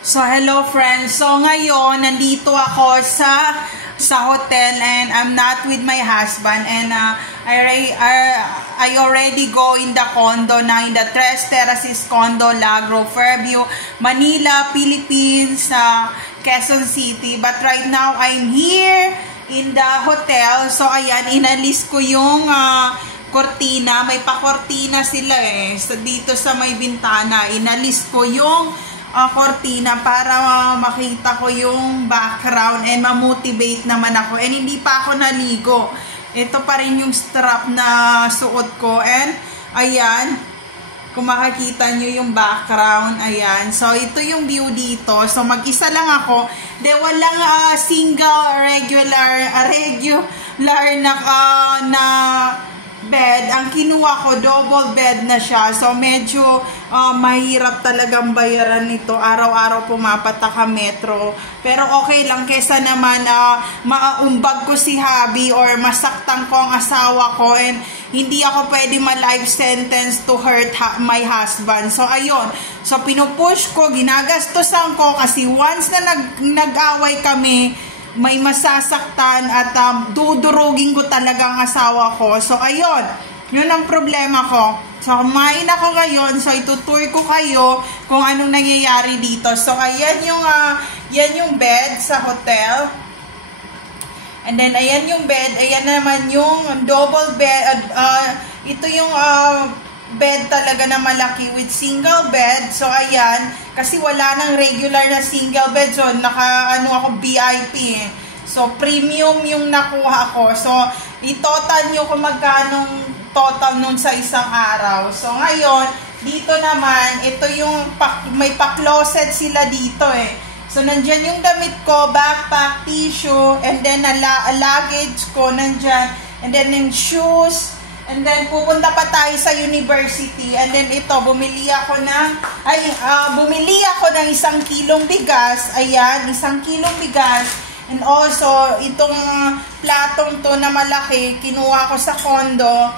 So, hello friends. So, ngayon, nandito ako sa hotel and I'm not with my husband and I already go in the condo na in the Tres Terraces Condo, Lagro, Fairview, Manila, Philippines, Quezon City. But right now, I'm here in the hotel. So, ayan, inalis ko yung kortina. May pa-kortina sila eh. So, dito sa may bintana, inalis ko yung kortina para makita ko yung background and ma-motivate naman ako. And hindi pa ako naligo. Ito pa rin yung strap na suot ko. And ayan, kung makikita nyo yung background, ayan. So ito yung view dito. So mag-isa lang ako. De walang single regular na bed. Ang kinuha ko, double bed na siya. So, medyo mahirap talagang bayaran nito. Araw-araw pumapatak ka metro. Pero okay lang kesa naman maumbag ko si hubby or masaktan ko ang asawa ko and hindi ako pwede ma-life sentence to hurt my husband. So, ayun. So, pinupush ko, ginagastosan ko kasi once na nag-away kami, may masasaktan at dudurugin ko talaga ang asawa ko. So, ayun. Yun ang problema ko. So, kumain ako ngayon. So, itutour ko kayo kung anong nangyayari dito. So, ayan yung bed sa hotel. And then, ayan yung bed. Ayan naman yung double bed. Ito yung bed talaga na malaki with single bed. So, ayan. Kasi wala nang regular na single bed. So, ako VIP eh. So, premium yung nakuha ko. So, i-total nyo kung magkanong total nun sa isang araw. So, ngayon, dito naman, ito yung may pa-closet sila dito eh. So, nandyan yung damit ko, backpack, tissue, and then luggage ko nandyan. And then yung shoes. And then, pupunta pa tayo sa university. And then, ito, bumili ako ng 1 kilong bigas. Ayan, 1 kilong bigas. And also, itong platong to na malaki, kinuha ko sa condo.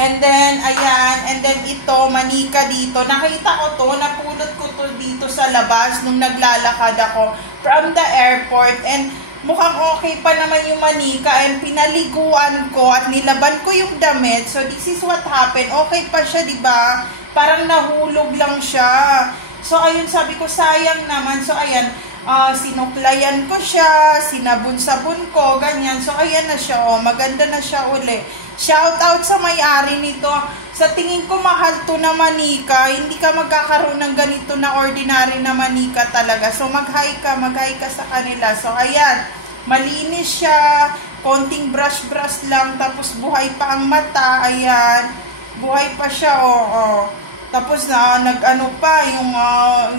And then, ayan. And then, ito, manika dito. Nakita ko to, napulot ko to dito sa labas nung naglalakad ako from the airport. And mukhang okay pa naman yung manika and pinaliguan ko at nilaban ko yung damit. So, this is what happened. Okay pa siya, diba? Parang nahulog lang siya. So, ayun, sabi ko, sayang naman. So, ayan, sinuklayan ko siya, sinabon-sabon ko, ganyan. So, ayan na siya, oh. Maganda na siya uli. Shout out sa may-ari nito. Sa tingin ko, mahal to na manika. Hindi ka magkakaroon ng ganito na ordinary na manika talaga. So, mag-hi ka sa kanila. So, ayan. Malinis siya. Konting brush-brush lang. Tapos, buhay pa ang mata. Ayan. Buhay pa siya, oh. Tapos, nag-ano pa,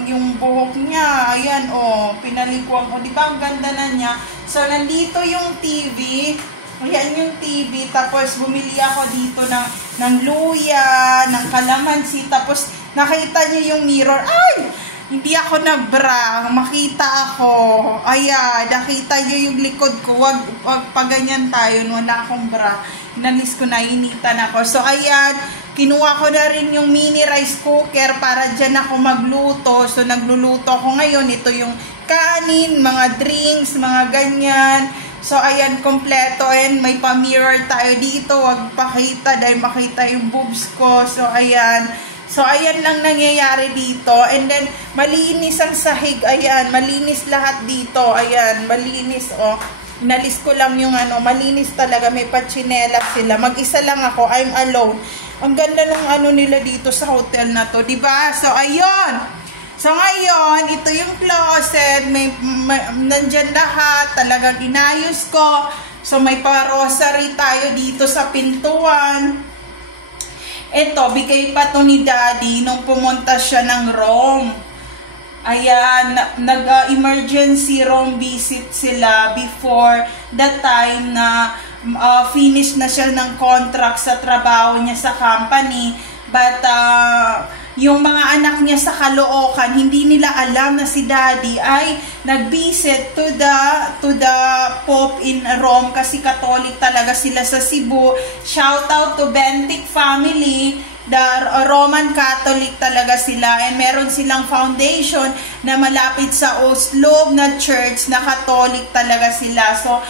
yung buhok niya. Ayan, oh. Pinalikuan ko. Diba, ang ganda na niya. So, nandito yung TV. Ayan yung TV, tapos bumili ako dito ng luya, ng kalamansi, tapos nakita niyo yung mirror. Ay! Hindi ako nag-bra, makita ako. Ayan, nakita niyo yung likod ko. Wag pa ganyan tayo, wala akong bra. Inalis ko na, initan ako. So, ayan, kinuha ko na rin yung mini rice cooker para dyan ako magluto. So, nagluluto ako ngayon. Ito yung kanin, mga drinks, mga ganyan. So, ayan, kompleto. And may pa-mirror tayo dito. Huwag pakita dahil makita yung boobs ko. So, ayan. So, ayan lang nangyayari dito. And then, malinis ang sahig. Ayan, malinis lahat dito. Ayan, malinis, oh. Inalis ko lang yung malinis talaga. May pachinela sila. Mag-isa lang ako. I'm alone. Ang ganda ng nila dito sa hotel na to. Diba? So, ayun. So, ngayon, ito yung closet. Nandyan lahat. Talagang inayos ko. So, may pa-rosary tayo dito sa pintuan. Ito, bigay pa to ni Daddy nung pumunta siya ng Rome. Ayan, nag-emergency Rome visit sila before the time na finish na siya ng contract sa trabaho niya sa company. But, yung mga anak niya sa Caloocan, hindi nila alam na si Daddy ay nag-visit to the Pope in Rome kasi Catholic talaga sila sa Cebu. Shout out to Bentic family. Roman Catholic talaga sila, and meron silang foundation na malapit sa Oslo na church na Catholic talaga sila. So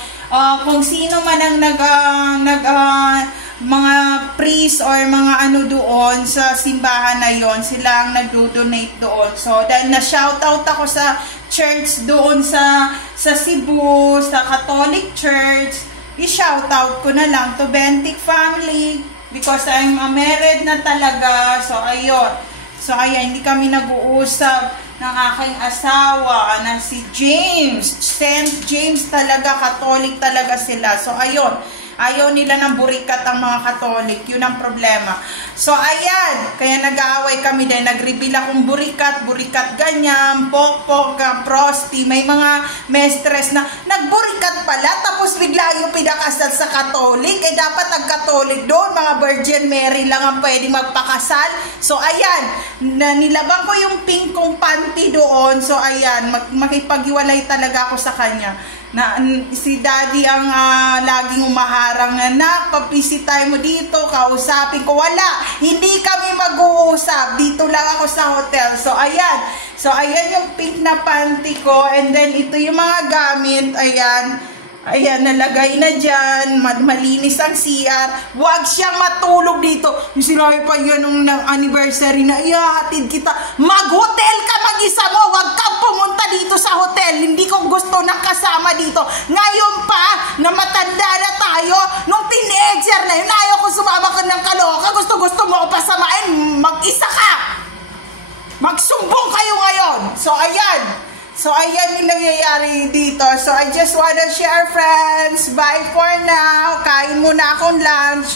kung sino man ang mga priest or mga ano doon sa simbahan na yon, sila ang nagdo-donate doon. So dahil na-shoutout ako sa church doon sa Cebu, sa Catholic Church, i-shoutout ko na lang to Bentic family because I'm married na talaga. So ayun. So ayan, hindi kami nag-uusap ng aking asawa na si James. St. James talaga, Catholic talaga sila. So ayun, ayaw nila ng burikat ang mga Catholic. Yun ang problema. So ayan, kaya nag-aaway kami dahil nag-reveal akong burikat ganyan, pokpok, prosti. May mga mestres na nagburikat pala, tapos bigla yung pinakasal sa Catholic. Eh dapat nag-Catholic doon, mga Virgin Mary lang ang pwedeng magpakasal. So ayan, nilabang ko yung pink kong panty doon. So ayan, makipag-iwalay talaga ako sa kanya. Na si daddy ang laging umaharang na, nak, pabisita mo dito, kausapin ko. Wala, hindi kami mag-uusap, dito lang ako sa hotel. So ayan yung pink na panty ko, and then ito yung mga gamit. Ayan, nalagay na dyan, malinis ang CR. Huwag siyang matulog dito. Yung sinabi pa yan nung anniversary na, hatid kita. Mag-hotel ka mag-isa mo. Huwag kang pumunta dito sa hotel. Hindi ko gusto ng kasama dito. Ngayon pa, na matanda na tayo, nung teenager na yun, ayaw ko sumama ka ng kaloka. Gusto mo ko pasamain, mag-isa ka. Magsumbong kayo ngayon. So ayan yung nangyayari dito. So I just wanna share, friends. Bye for now. Kain muna akong lunch.